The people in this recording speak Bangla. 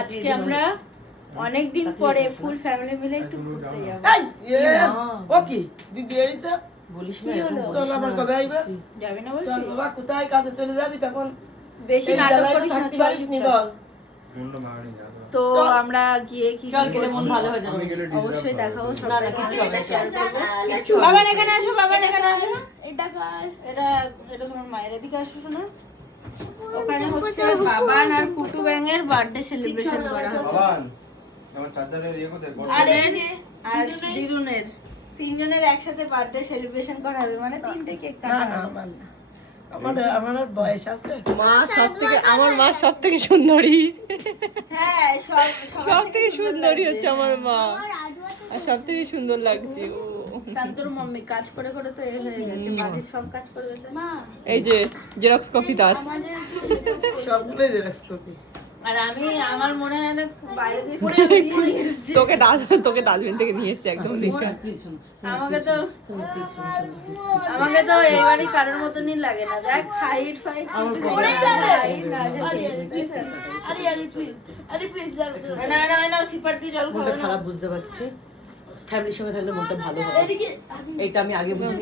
আজকে আমরা অনেকদিন পরে ফুল ফ্যামিলি মিলে একটু ঘুরতে যাবো। ও কি দিদি এইসব বলিস কি হলো? চল আমার কবে আইবে? যাবে না চল বলছিস? বাবা, কোথায় কাজে চলে যাবি তখন? বেশি এই নাটক জ্বালায় তো করিস না, থাকতে চল পারিস নি চল। বল। তো চল। আমরা গিয়ে কি চল গেলে মন করছি? ভালো হয়ে যাবে। অবশ্যই দেখাবো না, সবাই। না, কিচ্ছু হবে না। শেয়ার করবো। কিচ্ছু হবে না। বাবান এখানে আসো, বাবান এখানে আসো। এটা কার? এটা তোমার মায়ের, এদিকে আসো শোনা। ওখানে হচ্ছে বাবান আর কুটু ব্যাঙের বার্থডে সেলিব্রেশন করা হচ্ছে। আর এই যে আর দিদুনের তিনজনের একসাথে বার্থডে সেলিব্রেশন করা হবে, মানে তিনটে কেক না কাটা না হবে। আমার না। আমার আর বয়স আছে। আমার মা সব থেকে সুন্দরী, হ্যাঁ সব থেকে সুন্দরী হচ্ছে আমার মা, আর সব থেকে সুন্দর লাগছে। ও শান্তর মাম্মি কাজ করে করে তো এ হয়ে গেছে, বাড়ির সব কাজ করবে তো। এই যে জেরক্স কপি তার। সবগুলোই জেরক্স কপি। আর আমি আমার মনে হয় না বাইরে দিয়ে তোকে ডাস্টবিন থেকে নিয়ে এসেছে একদম রিস্কা। আমাকে তো এবারই কারোর মতনই লাগে না। দেখ হাইট ফাইট না সিপার দিয়ে জল মনটা খাবে না। খারাপ বুঝতে পারছি। ফ্যামিলির সঙ্গে থাকলে মনটা ভালো হবে। এটা আমি আগে বুঝিনি,